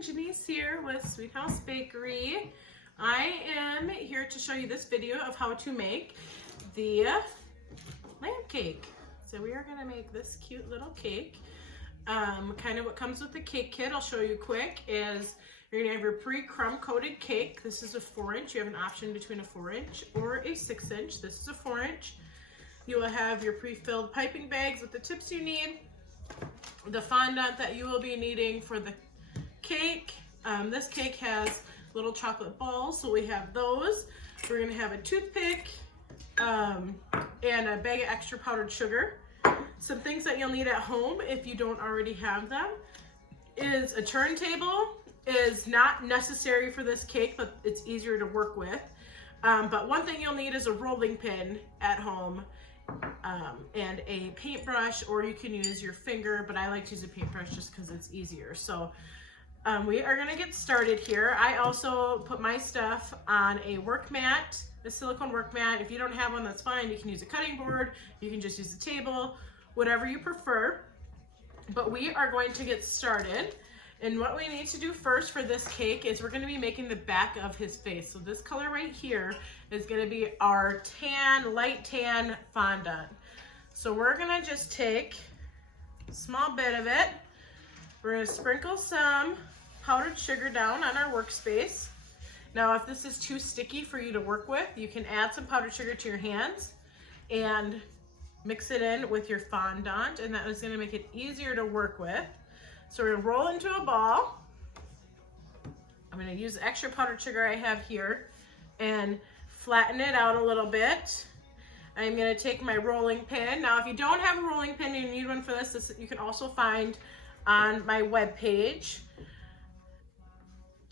everyone, Janice here with Sweet House Bakery. I am here to show you this video of how to make the lamb cake. So we are going to make this cute little cake. Kind of what comes with the cake kit, I'll show you quick, is you're going to have your pre-crumb coated cake. This is a 4-inch. You have an option between a 4-inch or a 6-inch. This is a 4-inch. You will have your pre-filled piping bags with the tips you need. The fondant that you will be needing for the cake. This cake has little chocolate balls, so we have those. We're going to have a toothpick and a bag of extra powdered sugar. Some things that you'll need at home if you don't already have them is a turntable. Is not necessary for this cake, but it's easier to work with. But one thing you'll need is a rolling pin at home. And a paintbrush, or you can use your finger, but I like to use a paintbrush just because it's easier. So we are going to get started here. I also put my stuff on a work mat, a silicone work mat. If you don't have one, that's fine. You can use a cutting board, you can just use the table, whatever you prefer. But we are going to get started. And what we need to do first for this cake is we're going to be making the back of his face. So this color right here is going to be our tan, light tan fondant. So we're going to just take a small bit of it. We're going to sprinkle some powdered sugar down on our workspace. Now if this is too sticky for you to work with, you can add some powdered sugar to your hands and mix it in with your fondant, and that is going to make it easier to work with. So we're going to roll into a ball. I'm going to use the extra powdered sugar I have here and flatten it out a little bit. I'm going to take my rolling pin. Now if you don't have a rolling pin and you need one for this, you can also find on my webpage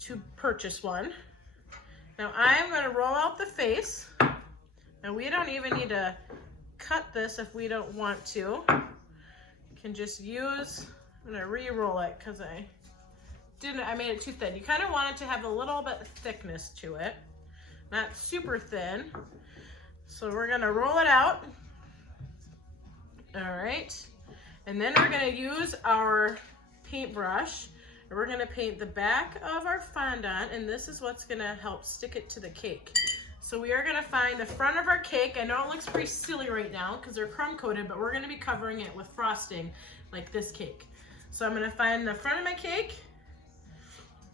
to purchase one. Now I'm going to roll out the face. Now we don't even need to cut this if we don't want to. You can just use... I'm gonna re-roll it because I made it too thin. You kind of want it to have a little bit of thickness to it, not super thin. So we're gonna roll it out. All right, and then we're gonna use our paintbrush and we're gonna paint the back of our fondant, and this is what's gonna help stick it to the cake. So we are gonna find the front of our cake. I know it looks pretty silly right now because they're crumb coated, but we're gonna be covering it with frosting like this cake. So I'm going to find the front of my cake,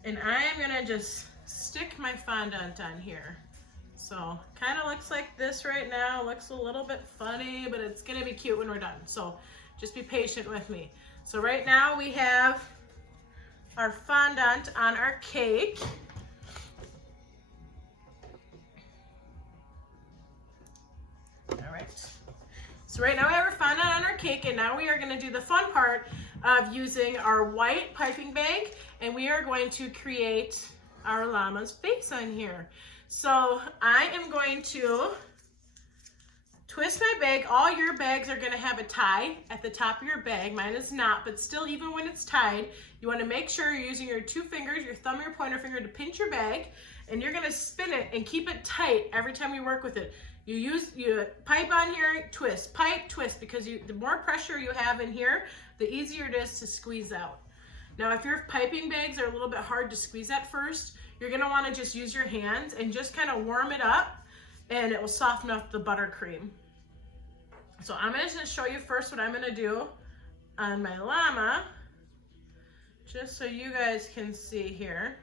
and I am going to just stick my fondant on here. So kind of looks like this right now. Looks a little bit funny, but it's going to be cute when we're done. So just be patient with me. So right now we have our fondant on our cake. All right. So right now we have our fondant on our cake, and now we are going to do the fun part of using our white piping bag, and we are going to create our llama's face on here. So I am going to twist my bag. All your bags are going to have a tie at the top of your bag. Mine is not, but still, even when it's tied, you want to make sure you're using your 2 fingers, your thumb and your pointer finger, to pinch your bag, and you're going to spin it and keep it tight every time you work with it. You pipe on here, twist, pipe, twist, because the more pressure you have in here, the easier it is to squeeze out. Now, if your piping bags are a little bit hard to squeeze at first, you're gonna wanna just use your hands and just kind of warm it up, and it will soften up the buttercream. So I'm just gonna show you first what I'm gonna do on my llama, just so you guys can see here.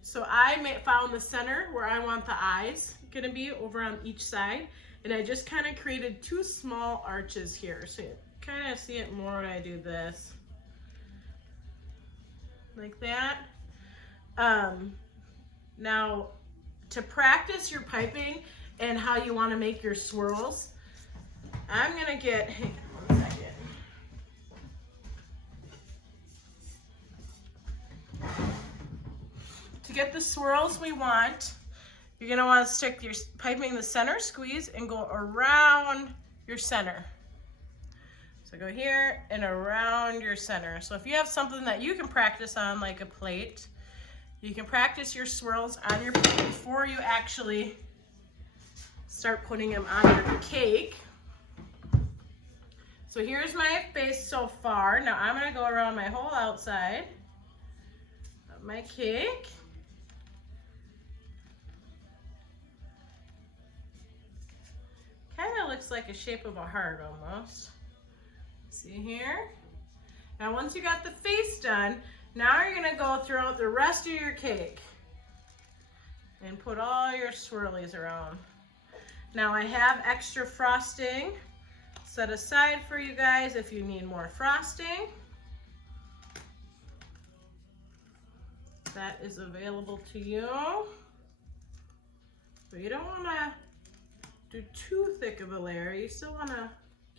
So I found the center where I want the eyes gonna be over on each side, and I just kind of created 2 small arches here. So you kind of see it more when I do this, like that. Now to practice your piping and how you want to make your swirls, I'm gonna get, hang on 1 second. To get the swirls we want, you're gonna want to stick your piping in the center, squeeze, and go around your center. So go here and around your center. So if you have something that you can practice on, like a plate, you can practice your swirls on your plate before you actually start putting them on your cake. So here's my face so far. Now I'm gonna go around my whole outside. my cake. Kind of looks like a shape of a heart almost. See here? Now once you got the face done, now you're gonna go throughout the rest of your cake and put all your swirlies around. Now I have extra frosting set aside for you guys if you need more frosting. That is available to you. But you don't wanna do too thick of a layer. You still wanna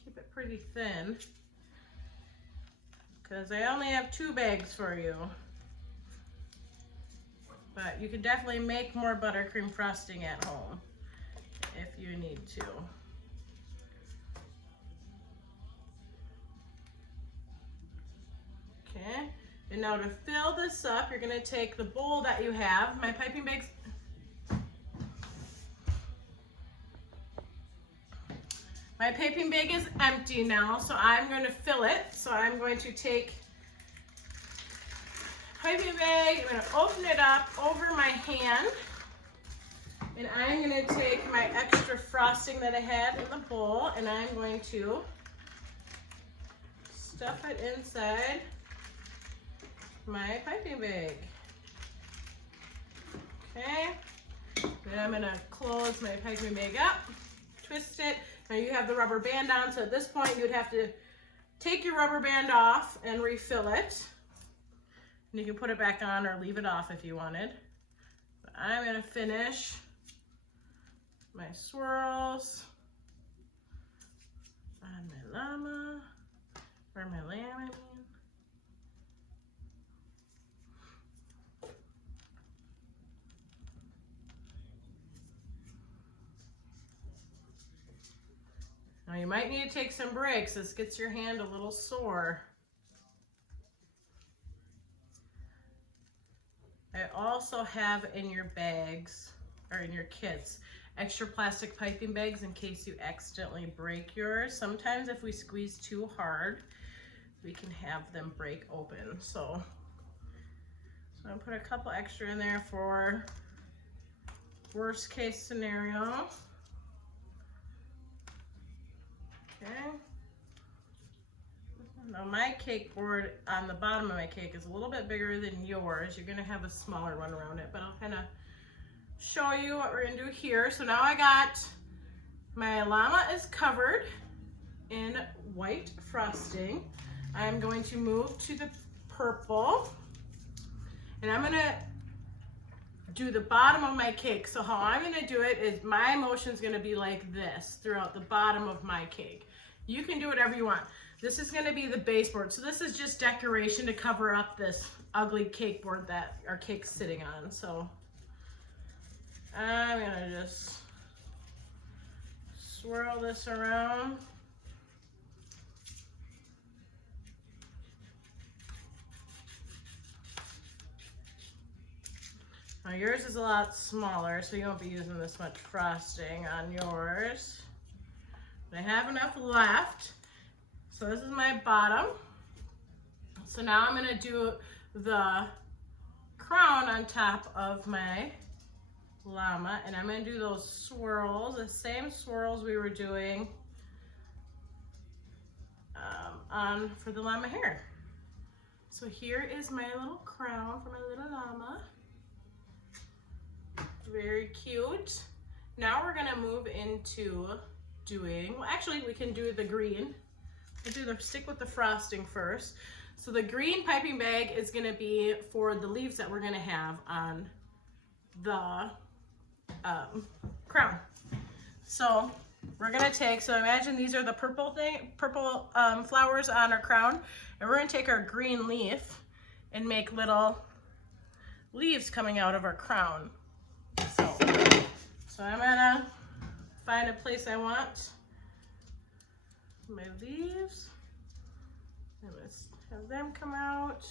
keep it pretty thin because I only have 2 bags for you. But you can definitely make more buttercream frosting at home if you need to. Okay, and now to fill this up, you're gonna take the bowl that you have. My piping bag's bag is empty now, so I'm going to fill it. So I'm going to take piping bag, I'm going to open it up over my hand, and I'm going to take my extra frosting that I had in the bowl, and I'm going to stuff it inside my piping bag. Okay, then I'm going to close my piping bag up, twist it. Now you have the rubber band on, so at this point you'd have to take your rubber band off and refill it. And you can put it back on or leave it off if you wanted. But I'm gonna finish my swirls on my llama, or my lamb, I mean. Now you might need to take some breaks. This gets your hand a little sore. I also have in your bags, or in your kits, extra plastic piping bags in case you accidentally break yours. Sometimes if we squeeze too hard, we can have them break open. So I'm gonna put a couple extra in there for worst case scenario. Okay. Now my cake board on the bottom of my cake is a little bit bigger than yours. You're gonna have a smaller one around it, but I'll kind of show you what we're gonna do here. So now I got my llama is covered in white frosting. I'm going to move to the purple, and I'm gonna do the bottom of my cake. So how I'm gonna do it is my motion is gonna be like this throughout the bottom of my cake. You can do whatever you want. This is gonna be the baseboard. So this is just decoration to cover up this ugly cake board that our cake's sitting on. So I'm gonna just swirl this around. Now yours is a lot smaller, so you won't be using this much frosting on yours. But I have enough left. So this is my bottom. So now I'm gonna do the crown on top of my llama, and I'm gonna do those swirls, the same swirls we were doing for the llama hair. So here is my little crown for my little llama. Very cute. Now we're gonna move into doing, well actually we can do the green. We'll stick with the frosting first. So the green piping bag is gonna be for the leaves that we're gonna have on the crown. So we're gonna take, so imagine these are the purple flowers on our crown, and we're gonna take our green leaf and make little leaves coming out of our crown. So I'm gonna find a place I want my leaves. I'm gonna have them come out.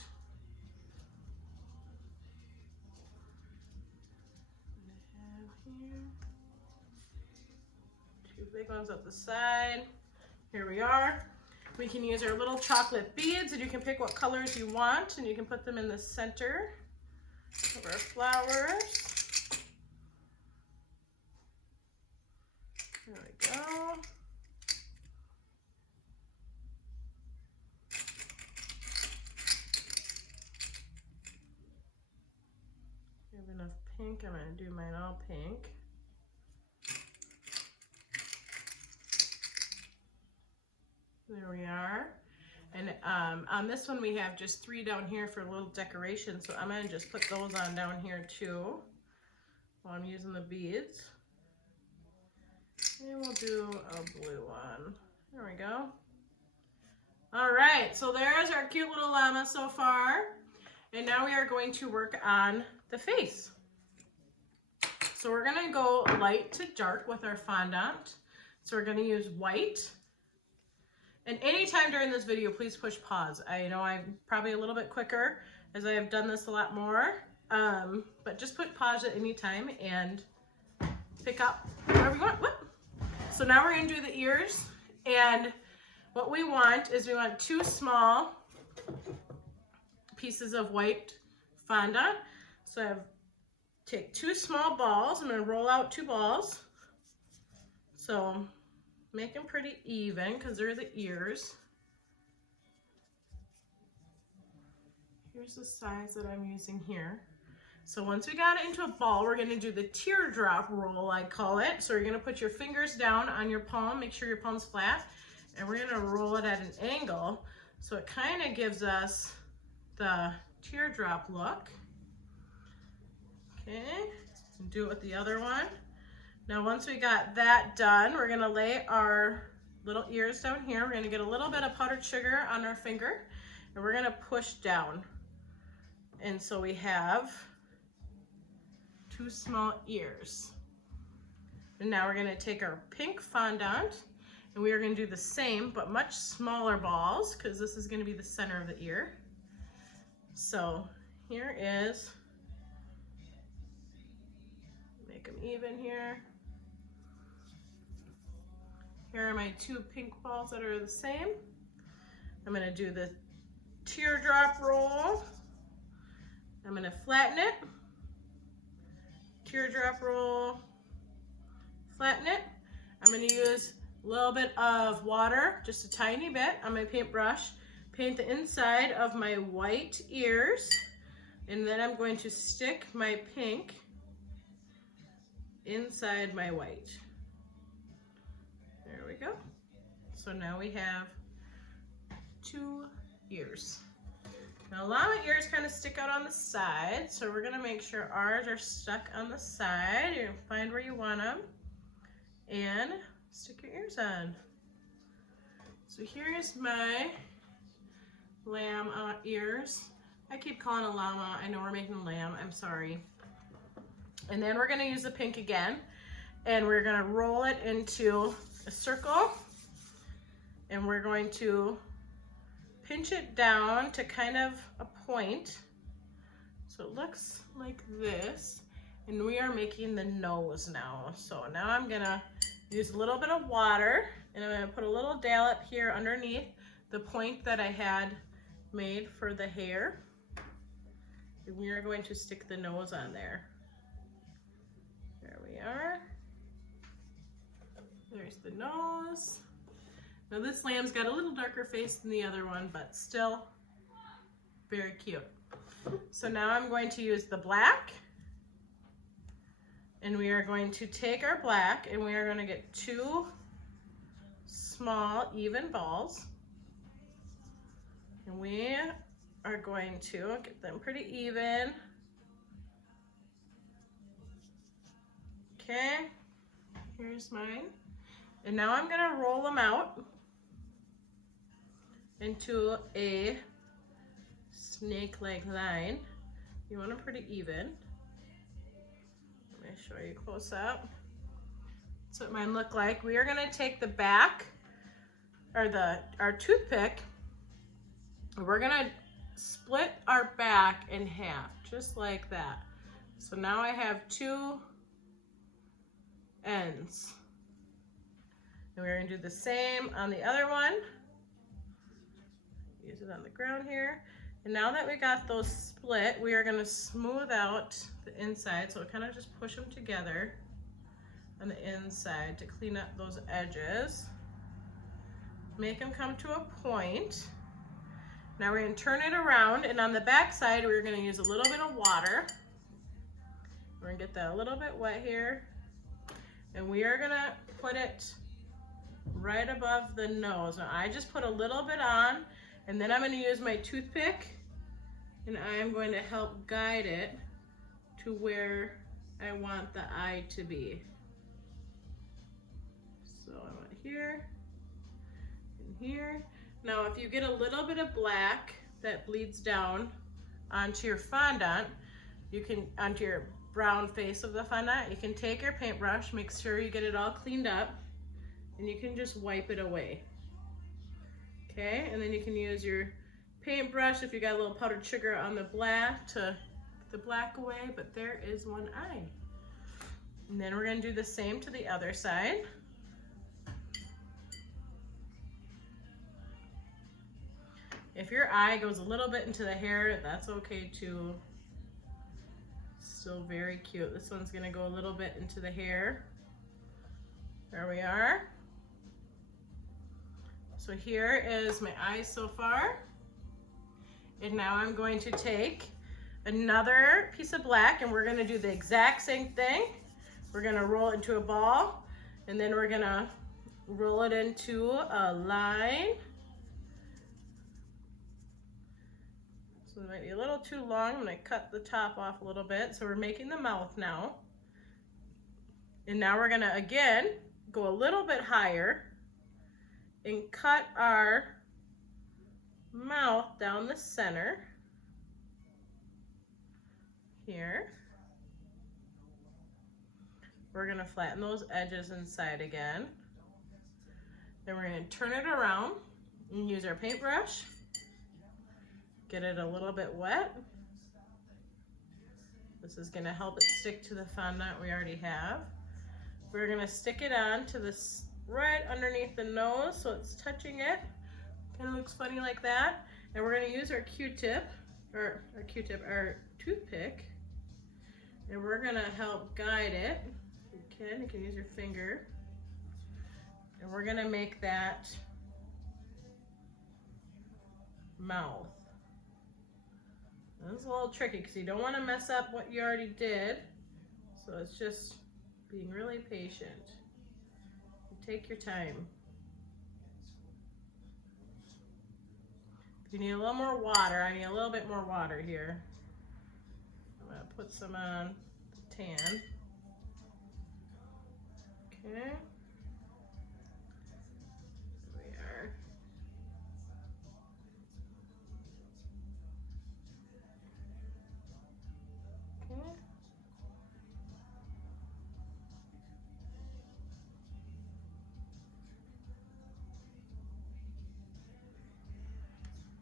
I have here 2 big ones up the side. Here we are. We can use our little chocolate beads, and you can pick what colors you want, and you can put them in the center of our flowers. There we go. I have enough pink. I'm going to do mine all pink. There we are. And on this one we have just 3 down here for a little decoration, so I'm going to just put those on down here too while I'm using the beads. And we'll do a blue one. There we go. All right, so there's our cute little llama so far. And now we are going to work on the face. So we're going to go light to dark with our fondant. So we're going to use white. And anytime during this video, please push pause. I know I'm probably a little bit quicker as I have done this a lot more, but just put pause at any time and pick up whatever you want. Whoop. So now we're gonna do the ears, and what we want is we want 2 small pieces of white fondant. So I take 2 small balls. I'm gonna roll out 2 balls. So make them pretty even because they're the ears. Here's the size that I'm using here. So once we got it into a ball, we're going to do the teardrop roll, I call it. So you're going to put your fingers down on your palm, make sure your palm's flat, and we're going to roll it at an angle. So it kind of gives us the teardrop look. Okay, and do it with the other one. Now once we got that done, we're gonna lay our little ears down here. We're gonna get a little bit of powdered sugar on our finger, and we're gonna push down. And so we have 2 small ears. And now we're gonna take our pink fondant, and we are gonna do the same, but much smaller balls, because this is gonna be the center of the ear. So here is, make them even here. Here are my 2 pink balls that are the same. I'm gonna do the teardrop roll. I'm gonna flatten it. Teardrop roll, flatten it. I'm gonna use a little bit of water, just a tiny bit, on my paintbrush. Paint the inside of my white ears, and then I'm going to stick my pink inside my white. There we go. So now we have 2 ears. Now llama ears kind of stick out on the side, so we're gonna make sure ours are stuck on the side. You're gonna find where you want them and stick your ears on. So here's my lamb ears. I keep calling it a llama. I know we're making a lamb, I'm sorry. And then we're gonna use the pink again, and we're gonna roll it into a circle, and we're going to pinch it down to kind of a point. So it looks like this, and we are making the nose now. So now I'm gonna use a little bit of water, and I'm gonna put a little dollop here underneath the point that I had made for the hair. And we are going to stick the nose on there. There we are. There's the nose. Now this lamb's got a little darker face than the other one, but still very cute. So now I'm going to use the black, and we are going to take our black, and we are going to get 2 small even balls, and we are going to get them pretty even. Okay, here's mine. And now I'm gonna roll them out into a snake-like line. You want them pretty even. Let me show you close up. That's what mine look like. We are gonna take the back, or our toothpick, and we're gonna split our back in half, just like that. So now I have 2 ends. And we're gonna do the same on the other one. Use it on the ground here. And now that we got those split, we are gonna smooth out the inside. So kind of just push them together on the inside to clean up those edges. Make them come to a point. Now we're gonna turn it around, and on the back side, we're gonna use a little bit of water. We're gonna get that a little bit wet here. And we are gonna put it right above the nose. Now I just put a little bit on, and then I'm gonna use my toothpick, and I am going to help guide it to where I want the eye to be. So I want here and here. Now if you get a little bit of black that bleeds down onto your fondant, you can, onto your brown face of the fondant, you can take your paintbrush, make sure you get it all cleaned up, and you can just wipe it away. Okay, and then you can use your paintbrush if you got a little powdered sugar on the black to get the black away, but there is one eye. And then we're gonna do the same to the other side. If your eye goes a little bit into the hair, that's okay too. Still very cute. This one's gonna go a little bit into the hair. There we are. So here is my eyes so far. And now I'm going to take another piece of black, and we're gonna do the exact same thing. We're gonna roll it into a ball, and then we're gonna roll it into a line. So it might be a little too long. I'm gonna cut the top off a little bit. So we're making the mouth now. And now we're gonna, again, go a little bit higher and cut our mouth down the center here. We're gonna flatten those edges inside again. Then we're gonna turn it around and use our paintbrush. Get it a little bit wet. This is gonna help it stick to the fondant we already have. We're gonna stick it on to this right underneath the nose so it's touching it. Kind of looks funny like that. And we're gonna use our Q-tip, or our toothpick, and we're gonna help guide it. You can use your finger. And we're gonna make that mouth. This is a little tricky because you don't want to mess up what you already did. So it's just being really patient. Take your time. If you need a little more water, I need a little bit more water here. I'm going to put some on the tan. Okay.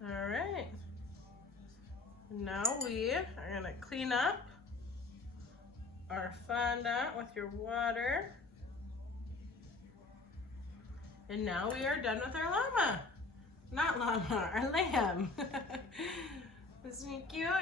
All right, now we are gonna clean up our fondant with your water. And now we are done with our llama. Not llama, our lamb. Isn't he cute?